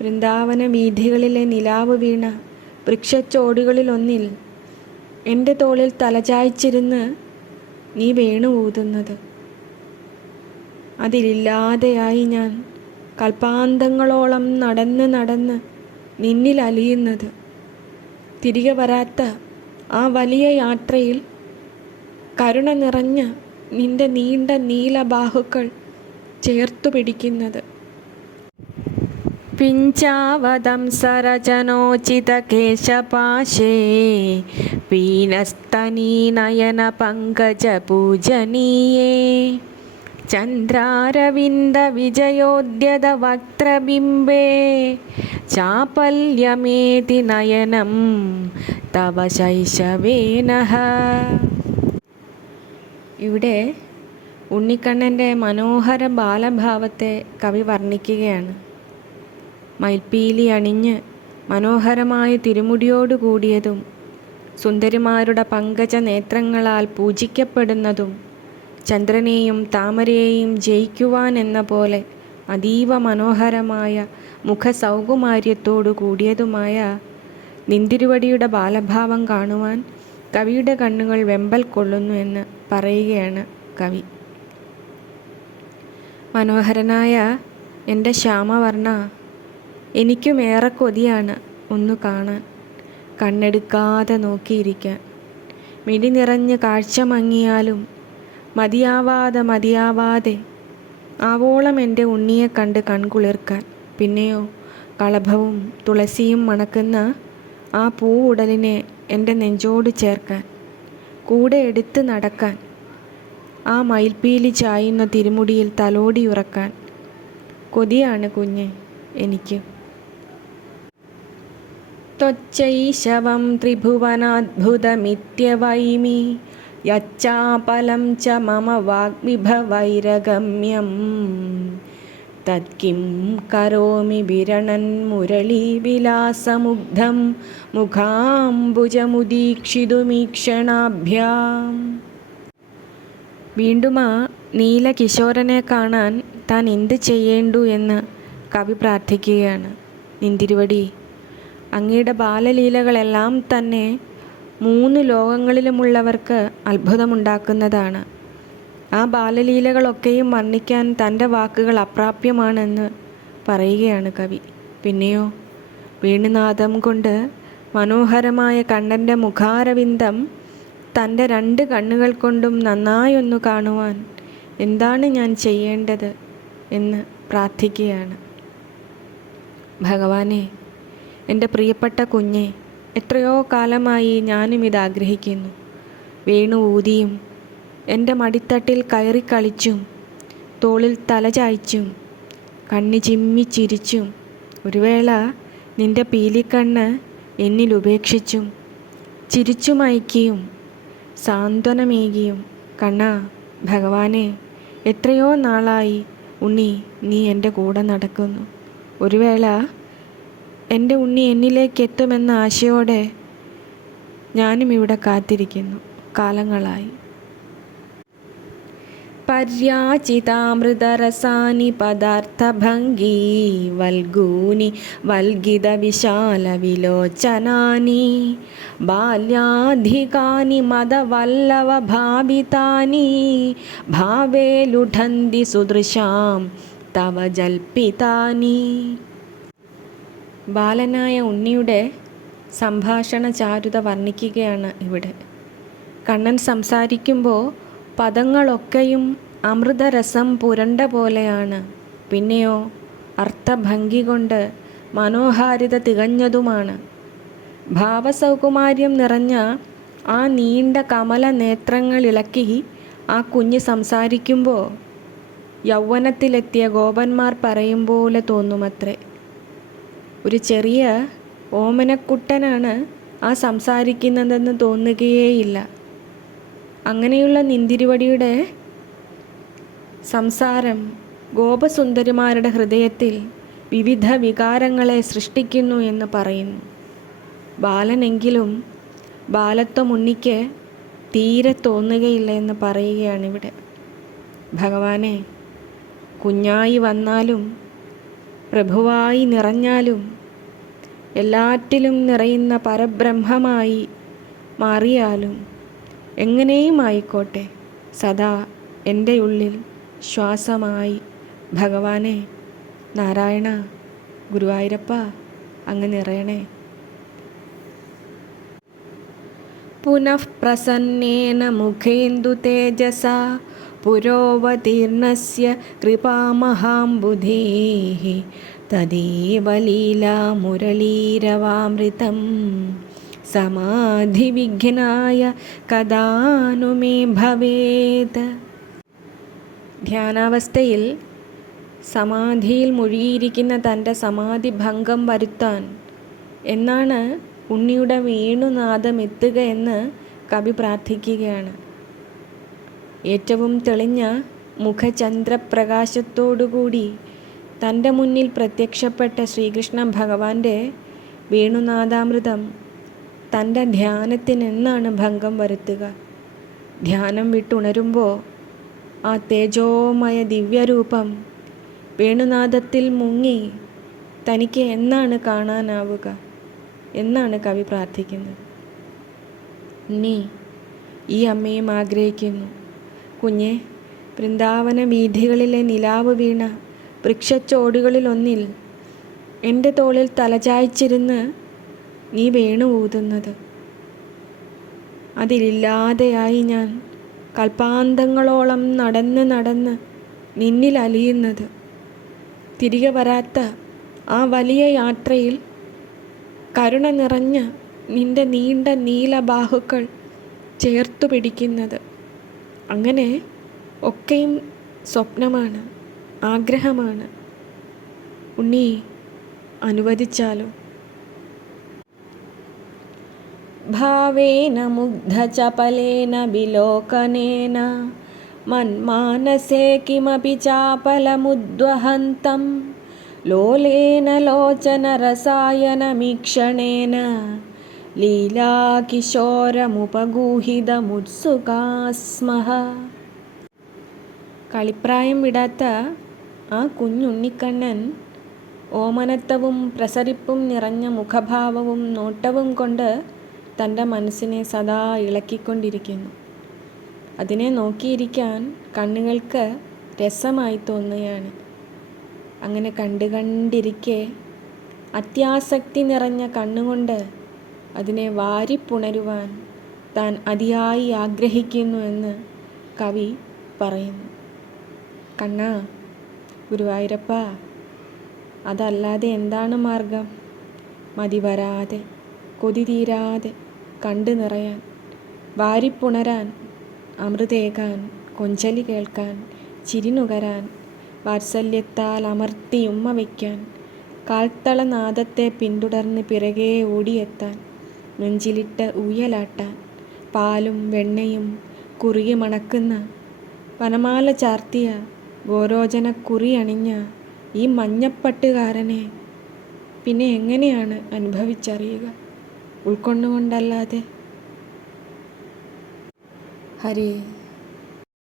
വൃന്ദാവന വീഥികളിലെ നിലാവ് വീണ വൃക്ഷച്ചോടുകളിലൊന്നിൽ എന്റെ തോളിൽ തലചായ്ച്ചിരുന്ന് നീ വേണു ഊതുന്നത്. അതിലില്ലാതെയായി ഞാൻ കൽപ്പാന്തങ്ങളോളം നടന്ന് നടന്ന് നിന്നിൽ അലിയുന്നത്. തിരികെ വരാത്ത ആ വലിയ യാത്രയിൽ കരുണ നിറഞ്ഞ നിന്റെ നീണ്ട നീലബാഹുക്കൾ ചേർത്തു പിടിക്കുന്നത്. ചന്ദ്രാരവിന്ദ വിജയോദ്യത വക്ത്രബിംബേ ചാപല്യമേതി നയനം തവ ശൈശവേനഃ ഇവിടെ ഉണ്ണിക്കണ്ണന്റെ മനോഹര ബാലഭാവത്തെ കവി വർണിക്കുകയാണ്. മയിൽപ്പീലി അണിഞ്ഞ് മനോഹരമായ തിരുമുടിയോടു കൂടിയതും സുന്ദരിമാരുടെ പങ്കജ നേത്രങ്ങളാൽ പൂജിക്കപ്പെടുന്നതും ചന്ദ്രനെയും താമരയെയും ജയിക്കുവാൻ എന്ന പോലെ അതീവ മനോഹരമായ മുഖസൗകുമാര്യത്തോടു കൂടിയതുമായ നിന്തിരുവടിയുടെ ബാലഭാവം കാണുവാൻ കവിയുടെ കണ്ണുകൾ വെമ്പൽ കൊള്ളുന്നു എന്ന് പറയുകയാണ് കവി. മനോഹരനായ എന്റെ ശ്യാമവർണ എനിക്കും ഏറെ കൊതിയാണ് ഒന്ന് കാണാൻ. കണ്ണെടുക്കാതെ നോക്കിയിരിക്കാൻ. മിടി നിറഞ്ഞ് കാഴ്ച മങ്ങിയാലും മതിയാവാതെ മതിയാവാതെ ആവോളം എന്റെ ഉണ്ണിയെ കണ്ട് കൺകുളിർക്കാൻ. പിന്നെയോ കളഭവും തുളസിയും മണക്കുന്ന ആ പൂ ഉടലിനെ എന്റെ നെഞ്ചോട് ചേർക്കാൻ. കൂടെ എടുത്ത് നടക്കാൻ. ആ മയിൽപ്പീലി ചായുന്ന തിരുമുടിയിൽ തലോടി ഉറക്കാൻ. കൊതിയാണ് കുഞ്ഞ് എനിക്ക്. ത്രിഭുവനാദ്ഭുതമിത്യവൈമി. യച്ചാപലം ച മമ വാഗ്വിഭവൈരഗമ്യം. തത്കിം കരോമി വിരണൻ മുരളീവിലാസമുഗ്ധം മുഖാംബുജമുദീക്ഷിതുമീക്ഷണാഭ്യാം. വീണ്ടും ആ നീലകിശോരനെ കാണാൻ താൻ എന്ത് ചെയ്യേണ്ടു എന്ന് കവി പ്രാർത്ഥിക്കുകയാണ്. നിന്തിരുവടി അങ്ങയുടെ ബാലലീലകളെല്ലാം തന്നെ മൂന്ന് ലോകങ്ങളിലുമുള്ളവർക്ക് അത്ഭുതമുണ്ടാക്കുന്നതാണ്. ആ ബാലലീലകളൊക്കെയും വർണിക്കാൻ തന്റെ വാക്കുകൾ അപ്രാപ്യമാണെന്ന് പറയുകയാണ് കവി. പിന്നെയോ വീണുനാഥം കൊണ്ട് മനോഹരമായ കണ്ണന്റെ മുഖാരവിന്ദം തന്റെ രണ്ട് കണ്ണുകൾ കൊണ്ടും നന്നായൊന്നു കാണുവാൻ എന്താണ് ഞാൻ ചെയ്യേണ്ടത് എന്ന് പ്രാർത്ഥിക്കുകയാണ്. ഭഗവാനെ എന്റെ പ്രിയപ്പെട്ട കുഞ്ഞെ എത്രയോ കാലമായി ഞാനും ഇത് ആഗ്രഹിക്കുന്നു വീണു ഊതിയും എന്റെ മടിത്തട്ടിൽ കയറി കളിച്ചും തോളിൽ തല ചായ്ച്ചും കണ്ണി ചിമ്മി ചിരിച്ചും ഒരു വേള നിന്റെ പീലിക്കണ്ണ് എന്നിൽ ഉപേക്ഷിച്ചും ചിരിച്ചുമയക്കിയും സാന്ത്വനമേകിയും. കണ്ണാ ഭഗവാനെ എത്രയോ നാളായി ഉണ്ണി നീ എന്റെ കൂടെ നടക്കുന്നു. ഒരു വേള എന്റെ ഉണ്ണി എന്നിലേക്ക് എത്തുമെന്ന ആശയോടെ ഞാനും ഇവിടെ കാത്തിരിക്കുന്നു. കാലങ്ങളായി. പര്യാചിതാമൃതരസാനി പദാർത്ഥഭംഗീ വൽഗൂനി വൽഗിത വിശാല വിലോചനാനി ബാല്യാധികാനി മതവല്ലവ ഭാവിതാനി ഭാവേ ലുഠന്തി സുദൃശാം തവ ജൽപ്പിതാനി ബാലനായ ഉണ്ണിയുടെ സംഭാഷണ ചാരുത വർണിക്കുകയാണ് ഇവിടെ. കണ്ണൻ സംസാരിക്കുമ്പോൾ പദങ്ങളൊക്കെയും അമൃതരസം പുരണ്ട പോലെയാണ്. പിന്നെയോ അർത്ഥഭംഗി കൊണ്ട് മനോഹാരിത തികഞ്ഞതുമാണ്. ഭാവസൗകുമാര്യം നിറഞ്ഞ ആ നീണ്ട കമല നേത്രങ്ങൾ ഇളക്കി ആ കുഞ്ഞ് സംസാരിക്കുമ്പോൾ യൗവനത്തിലെത്തിയ ഗോപന്മാർ പറയും പോലെ തോന്നുമത്രേ. ഒരു ചെറിയ ഓമനക്കുട്ടനാണ് ആ സംസാരിക്കുന്നതെന്ന് തോന്നുകയേയില്ല. അങ്ങനെയുള്ള നിന്തിരുവടിയുടെ സംസാരം ഗോപസുന്ദരിമാരുടെ ഹൃദയത്തിൽ വിവിധ വികാരങ്ങളെ സൃഷ്ടിക്കുന്നു എന്ന് പറയുന്നു. ബാലനെങ്കിലും ബാലത്വം ഉണ്ണിക്ക് തീരെ തോന്നുകയില്ല എന്ന് പറയുകയാണിവിടെ. ഭഗവാനെ കുഞ്ഞായി വന്നാലും പ്രഭുവായി നിറഞ്ഞാലും എല്ലാറ്റിലും നിറയുന്ന പരബ്രഹ്മമായി മാറിയാലും എങ്ങനെയും ആയിക്കോട്ടെ സദാ എന്റെ ഉള്ളിൽ ശ്വാസമായി. ഭഗവാനെ നാരായണ ഗുരുവായൂരപ്പ അങ്ങ് നിറയണേ. പുനഃപ്രസന്നേന മുഖേന്ദു തേജസ. പുരോവതീർണസ്യ കൃപാമഹാംബുധേः തദീവ ലീലാമുരളീരവാമൃതം. സമാധിവിഘ്നായ കഥാനുമേ ഭവേത്. ധ്യാനാവസ്ഥയിൽ സമാധിയിൽ മുഴുകിയിരിക്കുന്ന തന്റെ സമാധി ഭംഗം വരുത്താൻ എന്നാണ് ഉണ്ണിയുടെ വേണുനാദം എത്തുക എന്ന് കവി പ്രാർത്ഥിക്കുകയാണ്. ഏറ്റവും തെളിഞ്ഞ മുഖചന്ദ്രപ്രകാശത്തോടുകൂടി തന്റെ മുന്നിൽ പ്രത്യക്ഷപ്പെട്ട ശ്രീകൃഷ്ണ ഭഗവാന്റെ വേണുനാദാമൃതം തന്റെ ധ്യാനത്തിനെന്നാണ് ഭംഗം വരുത്തുക. ധ്യാനം വിട്ടുണരുമ്പോൾ ആ തേജോമയ ദിവ്യരൂപം വേണുനാദത്തിൽ മുങ്ങി തനിക്ക് എന്നാണ് കാണാനാവുക എന്നാണ് കവി പ്രാർത്ഥിക്കുന്നത്. നീ ഈ അമ്മയും ആഗ്രഹിക്കുന്നു. കുഞ്ഞെ വൃന്ദാവന വീഥികളിലെ നിലാവ് വീണ വൃക്ഷച്ചോടുകളിലൊന്നിൽ എന്റെ തോളിൽ തലചായ്ച്ചിരുന്ന് നീ വേണു ഊതുന്നത് അതിലില്ലാതെയായി ഞാൻ കൽപ്പാന്തങ്ങളോളം നടന്ന് നടന്ന് നിന്നിൽ അലിയുന്നത് തിരികെ വരാത്ത ആ വലിയ യാത്രയിൽ കരുണ നിറഞ്ഞ നിന്റെ നീണ്ട നീലബാഹുക്കൾ ചേർത്തു പിടിക്കുന്നത് അങ്ങനെ ഒക്കെയും സ്വപ്നമാണ് ആഗ്രഹമാണ് ഉണ്ണി അനുവദിച്ചാലോ ഭാവേന മുഗ്ധചപലേന വിലോകനേന മന്മാനസേ കിമപി ചാപലമുദ്വഹന്തം ലോലേന ലോചനരസായനമീക്ഷണേന ലീലാകിശോരമുപഗൂഹിതമുത്സുകാസ്മഹ. കളിപ്രായം വിടാത്ത ആ കുഞ്ഞുണ്ണിക്കണ്ണൻ ഓമനത്തവും പ്രസരിപ്പും നിറഞ്ഞ മുഖഭാവവും നോട്ടവും കൊണ്ട് തന്റെ മനസ്സിനെ സദാ ഇളക്കിക്കൊണ്ടിരിക്കുന്നു. അതിനെ നോക്കിയിരിക്കാൻ കണ്ണുകൾക്ക് രസമായി തോന്നുകയാണ്. അങ്ങനെ കണ്ടു കണ്ടിരിക്കെ അത്യാസക്തി നിറഞ്ഞ കണ്ണുകൊണ്ട് അതിനെ വാരിപ്പുണരുവാൻ താൻ അതിയായി ആഗ്രഹിക്കുന്നു എന്ന് കവി പറയുന്നു. കണ്ണാ ഗുരുവായൂരപ്പ അതല്ലാതെ എന്താണ് മാർഗം? മതി വരാതെ കൊതി തീരാതെ കണ്ടു നിറയാൻ വാരിപ്പുണരാൻ അമൃതേകാൻ കൊഞ്ചലി കേൾക്കാൻ ചിരിനുകരാൻ വാത്സല്യത്താൽ അമർത്തി ഉമ്മ വയ്ക്കാൻ കാൽത്തളനാദത്തെ പിന്തുടർന്ന് പിറകെ ഓടിയെത്താൻ നെഞ്ചിലിട്ട് ഊയലാട്ടാൻ പാലും വെണ്ണയും കുറുകി മണക്കുന്ന വനമാല ചാർത്തിയ ഗോരോചന കുറി അണിഞ്ഞ ഈ മഞ്ഞപ്പട്ടുകാരനെ പിന്നെ എങ്ങനെയാണ് അനുഭവിച്ചറിയുക? ഉൾക്കൊണ്ടുകൊണ്ടല്ലാതെ. ഹരേ